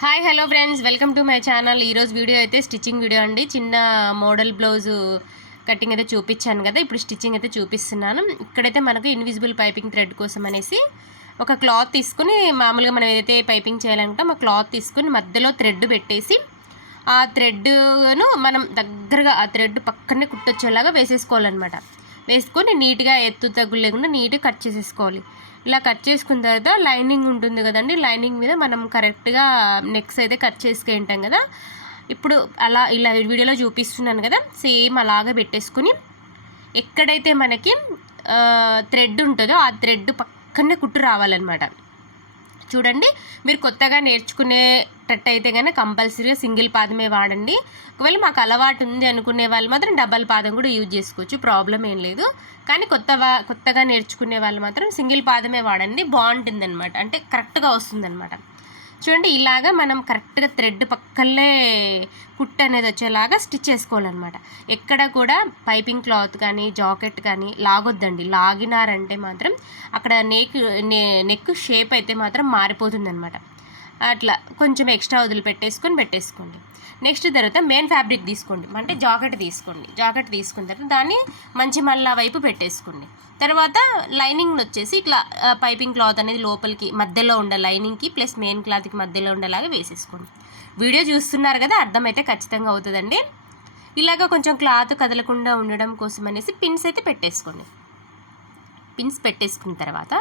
Hi hello friends. Welcome to my channel. ఈరోజు video అయితే stitching video అండి. చిన్న మోడల్ బ్లౌజు కటింగ్ అయితే చూపించాను కదా. ఇప్పుడు స్టిచ్చింగ్ అయితే చూపిస్తున్నాను. ఇక్కడైతే మనకు ఇన్విజిబుల్ పైపింగ్ థ్రెడ్ కోసం అనేసి ఒక క్లాత్ తీసుకుని మామూలుగా మనం ఏదైతే పైపింగ్ చేయాలనుకుంటాం ఆ క్లాత్ తీసుకుని మధ్యలో థ్రెడ్ పెట్టేసి ఆ థ్రెడ్ను మనం దగ్గరగా ఆ థ్రెడ్ పక్కనే కుట్టొచ్చేలాగా వేసేసుకోవాలన్నమాట. వేసుకొని నీట్గా ఎత్తు తగ్గులు లేకుండా నీట్గా కట్ చేసేసుకోవాలి. ఇలా కట్ చేసుకున్న తర్వాత లైనింగ్ ఉంటుంది కదండి లైనింగ్ మీద మనం కరెక్ట్గా నెక్స్ అయితే కట్ చేసుకుంటాం కదా. ఇప్పుడు అలా ఇలా వీడియోలో చూపిస్తున్నాను కదా సేమ్ అలాగే పెట్టేసుకుని ఎక్కడైతే మనకి థ్రెడ్ ఉంటుందో ఆ థ్రెడ్ పక్కనే కుట్టు రావాలన్నమాట. చూడండి. మీరు కొత్తగా నేర్చుకునేటట్టు అయితే కనుక కంపల్సరీగా సింగిల్ పాదమే వాడండి. ఒకవేళ మాకు అలవాటు ఉంది అనుకునే వాళ్ళు మాత్రం డబల్ పాదం కూడా యూజ్ చేసుకోవచ్చు. ప్రాబ్లం ఏం లేదు. కానీ కొత్త కొత్తగా నేర్చుకునే వాళ్ళు మాత్రం సింగిల్ పాదమే వాడండి. బాగుంటుందనమాట అంటే కరెక్ట్గా వస్తుందన్నమాట. చూడండి ఇలాగా మనం కరెక్ట్గా థ్రెడ్ పక్కలే కుట్ అనేది వచ్చేలాగా స్టిచ్ చేసుకోవాలన్నమాట. ఎక్కడ కూడా పైపింగ్ క్లాత్ కానీ జాకెట్ కానీ లాగొద్దండి. లాగినారంటే మాత్రం అక్కడ నెక్ నెక్ షేప్ అయితే మాత్రం మారిపోతుందనమాట అట్లా కొంచెం ఎక్స్ట్రా వదిలిపెట్టేసుకొని పెట్టేసుకోండి. నెక్స్ట్ తర్వాత మెయిన్ ఫ్యాబ్రిక్ తీసుకోండి. అంటే జాకెట్ తీసుకోండి. జాకెట్ తీసుకున్న తర్వాత దాన్ని మంచి మళ్ళా వైపు పెట్టేసుకోండి. తర్వాత లైనింగ్ వచ్చేసి ఇట్లా పైపింగ్ క్లాత్ అనేది లోపలికి మధ్యలో ఉండే లైనింగ్కి ప్లస్ మెయిన్ క్లాత్కి మధ్యలో ఉండేలాగా వేసేసుకోండి. వీడియో చూస్తున్నారు కదా అర్థమైతే ఖచ్చితంగా అవుతుందండి. ఇలాగ కొంచెం క్లాత్ కదలకుండా ఉండడం కోసం అనేసి పిన్స్ అయితే పెట్టేసుకోండి. పిన్స్ పెట్టేసుకున్న తర్వాత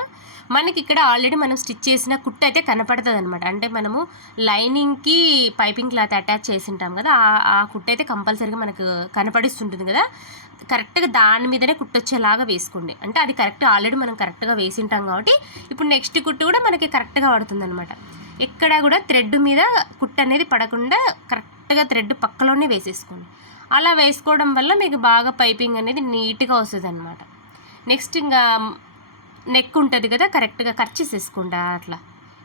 మనకి ఇక్కడ ఆల్రెడీ మనం స్టిచ్ చేసిన కుట్ట అయితే కనపడుతుంది అనమాట అంటే మనము లైనింగ్కి పైపింగ్ క్లాత్ అటాచ్ చేసి ఉంటాం కదా ఆ కుట్ట అయితే కంపల్సరీగా మనకు కనపడిస్తుంటుంది కదా. కరెక్ట్గా దాని మీదనే కుట్టొచ్చేలాగా వేసుకోండి. అంటే అది కరెక్ట్ ఆల్రెడీ మనం కరెక్ట్గా వేసి ఉంటాం కాబట్టి ఇప్పుడు నెక్స్ట్ కుట్టు కూడా మనకి కరెక్ట్గా పడుతుంది అనమాట ఎక్కడ కూడా థ్రెడ్ మీద కుట్ట అనేది పడకుండా కరెక్ట్గా థ్రెడ్ పక్కలోనే వేసేసుకోండి. అలా వేసుకోవడం వల్ల మీకు బాగా పైపింగ్ అనేది నీట్గా వస్తుంది అనమాట నెక్స్ట్ ఇంకా నెక్ ఉంటుంది కదా కరెక్ట్గా కట్ చేసేసుకుంటా అట్లా.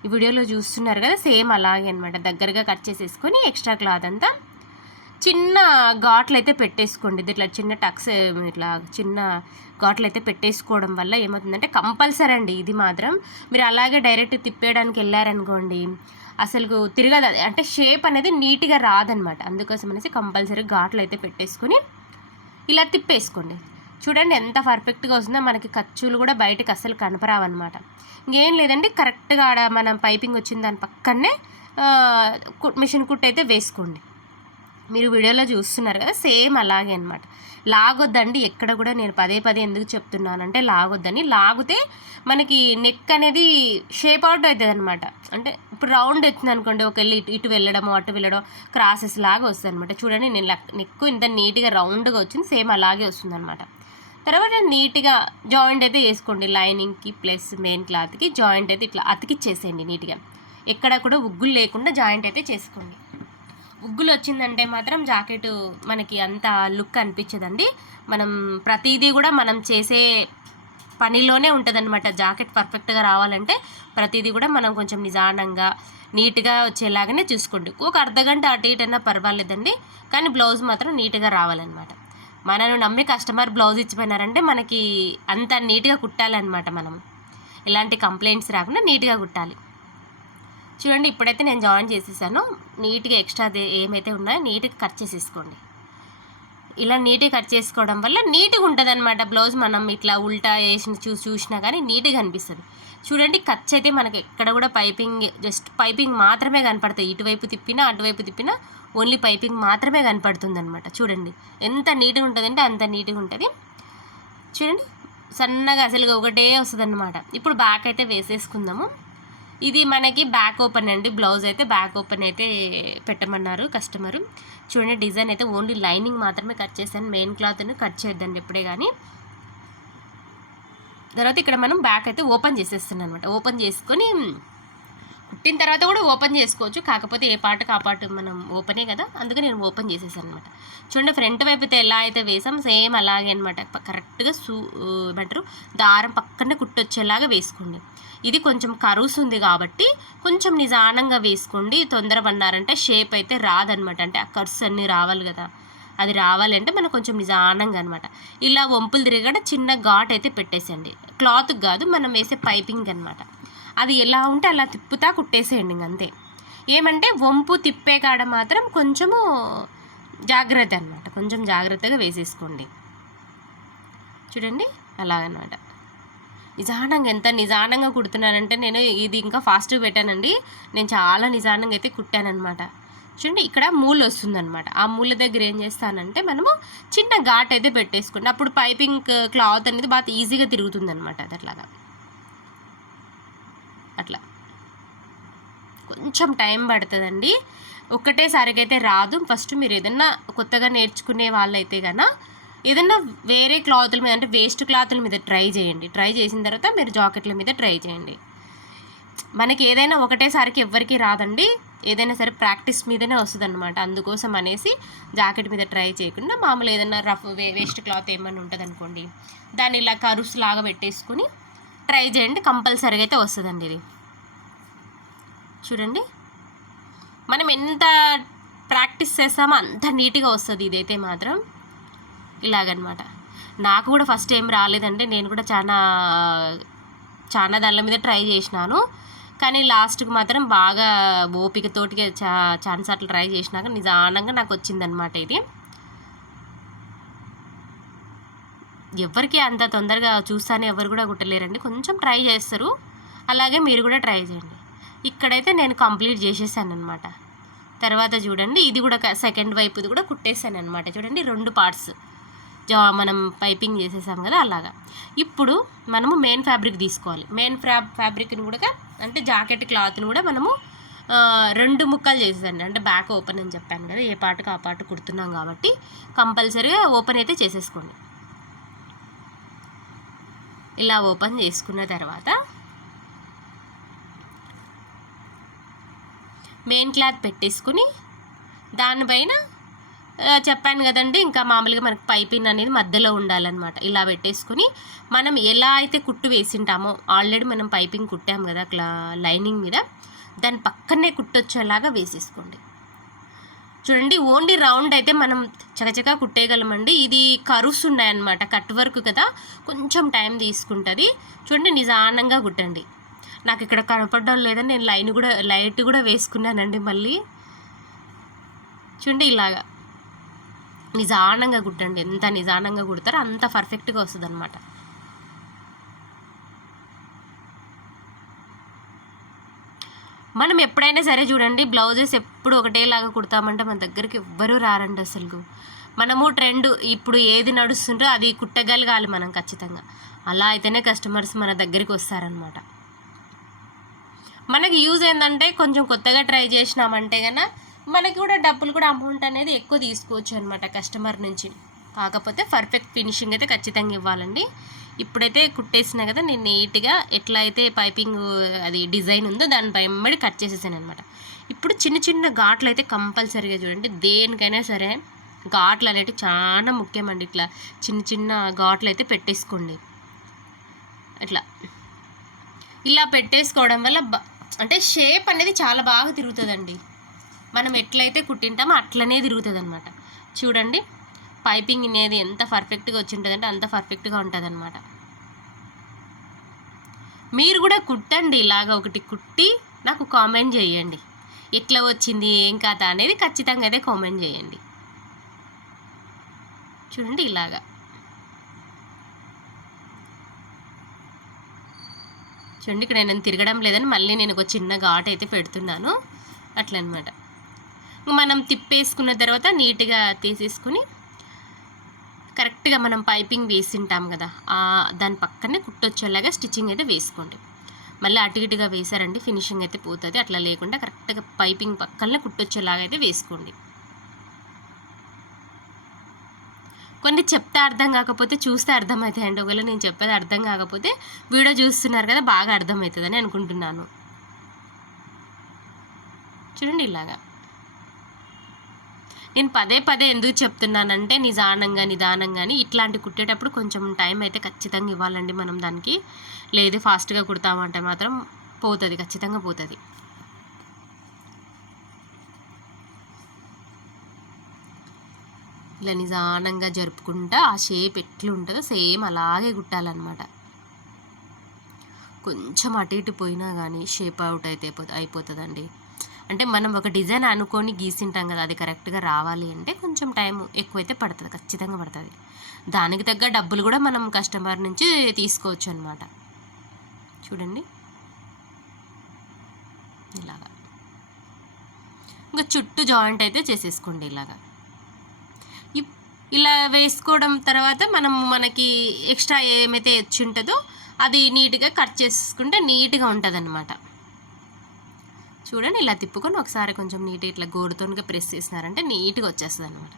ఈ వీడియోలో చూస్తున్నారు కదా సేమ్ అలాగే అనమాట దగ్గరగా కట్ చేసేసుకొని ఎక్స్ట్రా క్లాత్ అంతా చిన్న ఘాట్లు అయితే పెట్టేసుకోండి. ఇట్లా చిన్న టక్స్ ఇట్లా చిన్న ఘాట్లు అయితే పెట్టేసుకోవడం వల్ల ఏమవుతుందంటే కంపల్సరీ అండి ఇది మాత్రం. మీరు అలాగే డైరెక్ట్ తిప్పేయడానికి వెళ్ళారనుకోండి అసలు తిరగదు. అంటే షేప్ అనేది నీట్గా రాదనమాట అందుకోసం అనేసి కంపల్సరీ ఘాట్లు అయితే పెట్టేసుకొని ఇలా తిప్పేసుకోండి. చూడండి ఎంత పర్ఫెక్ట్గా వస్తుందో మనకి ఖర్చులు కూడా బయటకు అస్సలు కనపరావన్నమాట. ఇంకేం లేదండి కరెక్ట్గా ఆడ మనం పైపింగ్ వచ్చిన దాని పక్కనే మిషన్ కుట్ అయితే వేసుకోండి. మీరు వీడియోలో చూస్తున్నారు కదా సేమ్ అలాగే అనమాట లాగొద్దండి ఎక్కడ కూడా నేను పదే పదే ఎందుకు చెప్తున్నానంటే లాగొద్దని లాగితే మనకి నెక్ అనేది షేప్ అవుట్ అవుతుంది అనమాట అంటే ఇప్పుడు రౌండ్ వచ్చింది అనుకోండి ఒక వెళ్ళి ఇటు వెళ్ళడము అటు వెళ్ళడం క్రాసెస్ లాగా వస్తుంది అనమాట చూడండి నేను నెక్ ఇంత నీట్గా రౌండ్గా వచ్చింది సేమ్ అలాగే వస్తుంది అనమాట తర్వాత నీట్గా జాయింట్ అయితే వేసుకోండి లైనింగ్కి ప్లస్ మెయిన్ క్లాత్కి జాయింట్ అయితే ఇట్లా అతికిచ్చేసేయండి నీట్గా. ఎక్కడ కూడా ఉగ్గులు లేకుండా జాయింట్ అయితే చేసుకోండి. ఉగ్గులు వచ్చిందంటే మాత్రం జాకెట్ మనకి అంత లుక్ అనిపించదండి. మనం ప్రతిదీ కూడా మనం చేసే పనిలోనే ఉంటుందన్నమాట. జాకెట్ పర్ఫెక్ట్గా రావాలంటే ప్రతిదీ కూడా మనం కొంచెం నిదానంగా నీట్గా వచ్చేలాగానే చూసుకోండి. ఒక అర్ధ గంట అటు ఇటు అయినా పర్వాలేదండి. కానీ బ్లౌజ్ మాత్రం నీట్గా రావాలన్నమాట. మనను నమ్మి కస్టమర్ బ్లౌజ్ ఇచ్చిపోయినారంటే మనకి అంత నీట్గా కుట్టాలన్నమాట మనం. ఎలాంటి కంప్లైంట్స్ రాకుండా నీట్గా కుట్టాలి. చూడండి ఇప్పుడైతే నేను జాయిన్ చేసేసాను. నీట్గా ఎక్స్ట్రా ఏమైతే ఉన్నాయో నీట్గా కట్ చేసేసుకోండి. ఇలా నీట్గా కట్ చేసుకోవడం వల్ల నీట్గా ఉంటుంది అనమాట బ్లౌజ్ మనం ఇట్లా ఉల్టా వేసి చూసి చూసినా కానీ నీట్గా అనిపిస్తుంది చూడండి ఖర్చు అయితే మనకి ఎక్కడ కూడా పైపింగ్ జస్ట్ పైపింగ్ మాత్రమే కనపడతాయి. ఇటువైపు తిప్పినా అటువైపు తిప్పినా ఓన్లీ పైపింగ్ మాత్రమే కనపడుతుంది అనమాట చూడండి ఎంత నీట్గా ఉంటుందంటే అంత నీట్గా ఉంటుంది. చూడండి సన్నగా అసలుగా ఒకటే వస్తుంది అనమాట ఇప్పుడు బ్యాక్ అయితే వేసేసుకుందాము. ఇది మనకి బ్యాక్ ఓపెన్ అండి. బ్లౌజ్ అయితే బ్యాక్ ఓపెన్ అయితే పెట్టమన్నారు కస్టమరు. చూడండి డిజైన్ అయితే ఓన్లీ లైనింగ్ మాత్రమే కట్ చేశాను. మెయిన్ క్లాత్ని కట్ చేద్దండి ఎప్పుడే కానీ తర్వాత ఇక్కడ మనం బ్యాక్ అయితే ఓపెన్ చేసేస్తున్నాం అనమాట ఓపెన్ చేసుకొని కుట్టిన తర్వాత కూడా ఓపెన్ చేసుకోవచ్చు. కాకపోతే ఏ పాటకు ఆ పాట మనం ఓపెనే కదా అందుకే నేను ఓపెన్ చేసేసాను అనమాట చూడండి ఫ్రంట్ వైపు అయితే ఎలా అయితే వేసాం సేమ్ అలాగే అనమాట కరెక్ట్గా సూ ఏమంటారు? దారం పక్కనే కుట్టొచ్చేలాగా వేసుకోండి. ఇది కొంచెం కరువుస్ ఉంది కాబట్టి కొంచెం నిదానంగా వేసుకోండి. తొందరపడినారంటే షేప్ అయితే రాదనమాట అంటే ఆ కర్స్ అన్నీ రావాలి కదా. అది రావాలంటే మనం కొంచెం నిదానంగా అనమాట ఇలా వంపులు తిరగడ చిన్న ఘాట్ అయితే పెట్టేసేయండి. క్లాత్ కాదు మనం వేసే పైపింగ్ అనమాట అది ఎలా ఉంటే అలా తిప్పుతా కుట్టేసేయండి ఇంక అంతే. ఏమంటే వంపు తిప్పే కాడ మాత్రం కొంచెము జాగ్రత్త అనమాట కొంచెం జాగ్రత్తగా వేసేసుకోండి. చూడండి అలాగనమాట. నిజానంగా ఎంత నిజానంగా కుడుతున్నానంటే నేను ఇది ఇంకా ఫాస్ట్గా పెట్టానండి. నేను చాలా నిజానంగా అయితే కుట్టానమాట చూడండి ఇక్కడ మూల వస్తుందన్నమాట. ఆ మూల దగ్గర ఏం చేస్తానంటే మనము చిన్న ఘాట్ అయితే పెట్టేసుకోండి. అప్పుడు పైపింగ్ క్లాత్ అనేది బాగా ఈజీగా తిరుగుతుందన్నమాట అది అట్లాగా అట్లా. కొంచెం టైం పడుతుందండి. ఒక్కటేసారికి అయితే రాదు. ఫస్ట్ మీరు ఏదన్నా కొత్తగా నేర్చుకునే వాళ్ళైతే కన్నా ఏదన్నా వేరే క్లాతుల మీద అంటే వేస్ట్ క్లాతుల మీద ట్రై చేయండి. ట్రై చేసిన తర్వాత మీరు జాకెట్ల మీద ట్రై చేయండి. మనకి ఏదైనా ఒకటేసారికి ఎవ్వరికీ రాదండి. ఏదైనా సరే ప్రాక్టీస్ మీదనే వస్తుంది అనమాట అందుకోసం అనేసి జాకెట్ మీద ట్రై చేయకుండా మామూలు ఏదైనా రఫ్ వే వేస్ట్ క్లాత్ ఏమైనా ఉంటుంది అనుకోండి దాన్ని ఇలా కరుస్ లాగా పెట్టేసుకుని ట్రై చేయండి. కంపల్సరీగా అయితే వస్తుందండి ఇది. చూడండి. మనం ఎంత ప్రాక్టీస్ చేస్తామో అంత నీట్గా వస్తుంది ఇదైతే మాత్రం. ఇలాగనమాట. నాకు కూడా ఫస్ట్ ఏం రాలేదండి. నేను కూడా చాలా చాలా దానిల మీద ట్రై చేసినాను. కానీ లాస్ట్కి మాత్రం బాగా ఓపికతోటి చా ఛాన్స్ అట్లా ట్రై చేసినాక నిదానంగా నాకు వచ్చిందనమాట ఇది. ఎవరికి అంత తొందరగా చూస్తానే ఎవరు కూడా కుట్టలేరండి కొంచెం ట్రై చేస్తారు. అలాగే మీరు కూడా ట్రై చేయండి. ఇక్కడైతే నేను కంప్లీట్ చేసేసాను అనమాట తర్వాత చూడండి ఇది కూడా సెకండ్ వైపుది కూడా కుట్టేసాను అనమాట చూడండి రెండు పార్ట్స్. జా మనం పైపింగ్ చేసేసాం కదా అలాగా. ఇప్పుడు మనము మెయిన్ ఫ్యాబ్రిక్ తీసుకోవాలి. మెయిన్ ఫ్యా ఫ్యాబ్రిక్ని కూడా అంటే జాకెట్ క్లాత్ని కూడా మనము రెండు ముక్కలు చేసేసండి. అంటే బ్యాక్ ఓపెన్ అని చెప్పాను కదా ఏ పాటకు ఆ పాట కుడుతున్నాం కాబట్టి కంపల్సరీగా ఓపెన్ అయితే చేసేసుకోండి. ఇలా ఓపెన్ చేసుకున్న తర్వాత మెయిన్ క్లాత్ పెట్టేసుకుని దానిపైన చెప్పాను కదండి ఇంకా మామూలుగా మనకి పైపింగ్ అనేది మధ్యలో ఉండాలన్నమాట. ఇలా పెట్టేసుకుని మనం ఎలా అయితే కుట్టు వేసింటామో ఆల్రెడీ మనం పైపింగ్ కుట్టాము కదా అట్లా లైనింగ్ మీద దాని పక్కనే కుట్టొచ్చేలాగా వేసేసుకోండి. చూడండి ఓన్లీ రౌండ్ అయితే మనం చకచకా కుట్టేయగలమండి. ఇది కరువుస్ ఉన్నాయన్నమాట కట్ వర్క్ కదా కొంచెం టైం తీసుకుంటుంది. చూడండి నిదానంగా కుట్టండి. నాకు ఇక్కడ కనపడడం లేదని నేను లైన్ కూడా లైట్ కూడా వేసుకున్నానండి మళ్ళీ. చూడండి ఇలాగా. నిదానంగా కుట్టండి. ఎంత నిదానంగా కుడతారో అంత పర్ఫెక్ట్గా వస్తుంది అనమాట మనం ఎప్పుడైనా సరే చూడండి బ్లౌజెస్ ఎప్పుడు ఒకటేలాగా కుడతామంటే మన దగ్గరికి ఎవ్వరూ రారండి అసలు మనము ట్రెండ్ ఇప్పుడు ఏది నడుస్తుందో అది కుట్టగలగాలి మనం ఖచ్చితంగా. అలా అయితేనే కస్టమర్స్ మన దగ్గరికి వస్తారనమాట మనకి యూజ్ ఏంటంటే కొంచెం కొత్తగా ట్రై చేసినామంటే కన్నా మనకి కూడా డబ్బులు కూడా అమౌంట్ అనేది ఎక్కువ తీసుకోవచ్చు అనమాట కస్టమర్ నుంచి. కాకపోతే పర్ఫెక్ట్ ఫినిషింగ్ అయితే ఖచ్చితంగా ఇవ్వాలండి. ఇప్పుడైతే కుట్టేసిన కదా నేను నీట్గా ఎట్లా అయితే పైపింగ్ అది డిజైన్ ఉందో దాని భయమడి కట్ చేసేసాను అనమాట ఇప్పుడు చిన్న చిన్న ఘాట్లు అయితే కంపల్సరీగా చూడండి దేనికైనా సరే ఘాట్లు అనేవి చాలా ముఖ్యమండి ఇట్లా చిన్న చిన్న ఘాట్లు అయితే పెట్టేసుకోండి. అట్లా ఇలా పెట్టేసుకోవడం వల్ల అంటే షేప్ అనేది చాలా బాగా తిరుగుతుందండి. మనం ఎట్లయితే కుట్టింటామో అట్లనే తిరుగుతుంది అనమాట చూడండి పైపింగ్ అనేది ఎంత పర్ఫెక్ట్గా వచ్చి ఉంటుందంటే అంత పర్ఫెక్ట్గా ఉంటుంది అనమాట మీరు కూడా కుట్టండి ఇలాగా ఒకటి కుట్టి నాకు కామెంట్ చేయండి. ఎట్లా వచ్చింది ఏం కథ అనేది ఖచ్చితంగా అయితే కామెంట్ చేయండి. చూడండి ఇలాగా. చూడండి ఇక్కడ నేను తిరగడం లేదని మళ్ళీ నేను ఒక చిన్న ఘాట్ అయితే పెడుతున్నాను. అట్లనమాట. మనం తిప్పేసుకున్న తర్వాత నీట్గా తీసేసుకుని కరెక్ట్గా మనం పైపింగ్ వేసింటాం కదా దాని పక్కనే కుట్టొచ్చేలాగా స్టిచ్చింగ్ అయితే వేసుకోండి. మళ్ళీ అటు ఇటుగా వేసారండి ఫినిషింగ్ అయితే పోతుంది. అట్లా లేకుండా కరెక్ట్గా పైపింగ్ పక్కనే కుట్టొచ్చేలాగా అయితే వేసుకోండి. కొన్ని చెప్తే అర్థం కాకపోతే చూస్తే అర్థమవుతాయండి. ఒకవేళ నేను చెప్పేది అర్థం కాకపోతే వీడియో చూస్తున్నారు కదా బాగా అర్థమవుతుందని అనుకుంటున్నాను. చూడండి ఇలాగా. నేను పదే పదే ఎందుకు చెప్తున్నానంటే నిదానంగా నిదానంగాని ఇట్లాంటి కుట్టేటప్పుడు కొంచెం టైం అయితే ఖచ్చితంగా ఇవ్వాలండి మనం దానికి. లేదు ఫాస్ట్గా కుడతామంటే మాత్రం పోతుంది ఖచ్చితంగా పోతుంది. ఇలా నిదానంగా జరుపుకుంటా ఆ షేప్ ఎట్లుంటుందో సేమ్ అలాగే కుట్టాలన్నమాట. కొంచెం అటు ఇటు పోయినా కానీ షేప్ అవుట్ అయితే అయిపోతుందండి. అంటే మనం ఒక డిజైన్ అనుకొని గీసింటాం కదా అది కరెక్ట్గా రావాలి అంటే కొంచెం టైం ఎక్కువైతే పడుతుంది ఖచ్చితంగా పడుతుంది. దానికి తగ్గ డబ్బులు కూడా మనం కస్టమర్ నుంచి తీసుకోవచ్చు అనమాట చూడండి. ఇలాగా. ఇంకా చుట్టూ జాయింట్ అయితే చేసేసుకోండి ఇలాగా. ఇప్- ఇలా వేసుకోవడం తర్వాత మనం మనకి ఎక్స్ట్రా ఏమైతే వచ్చి ఉంటుందో అది నీట్గా కట్ చేసుకుంటే నీట్గా ఉంటుంది అనమాట చూడండి ఇలా తిప్పుకొని ఒకసారి కొంచెం నీట్గా ఇట్లా గోరుతోనిగా ప్రెస్ చేసినారంటే నీట్గా వచ్చేస్తుంది అనమాట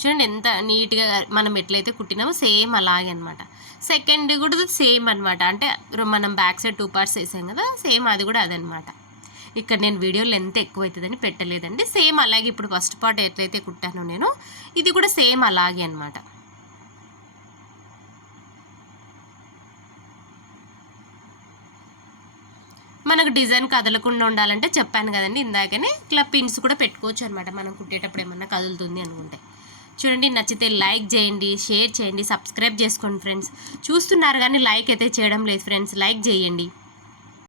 చూడండి ఎంత నీట్గా మనం ఎట్లయితే కుట్టినామో సేమ్ అలాగే అనమాట సెకండ్ కూడా సేమ్ అనమాట అంటే మనం బ్యాక్ సైడ్ టూ పార్ట్స్ వేసాం కదా సేమ్ అది కూడా అదనమాట ఇక్కడ నేను వీడియో లెంత్ ఎక్కువ అవుతుందని పెట్టలేదండి. సేమ్ అలాగే ఇప్పుడు ఫస్ట్ పార్ట్ ఎట్లయితే కుట్టానో నేను ఇది కూడా సేమ్ అలాగే అనమాట మనకు డిజైన్ కదలకుండా ఉండాలంటే చెప్పాను కదండి ఇందాకనే ఇట్లా పిన్స్ కూడా పెట్టుకోవచ్చు అనమాట మనం కుట్టేటప్పుడు ఏమన్నా కదులుతుంది అనుకుంటే. చూడండి నచ్చితే లైక్ చేయండి షేర్ చేయండి సబ్స్క్రైబ్ చేసుకోండి ఫ్రెండ్స్. చూస్తున్నారు కానీ లైక్ అయితే చేయడం లేదు ఫ్రెండ్స్ లైక్ చేయండి.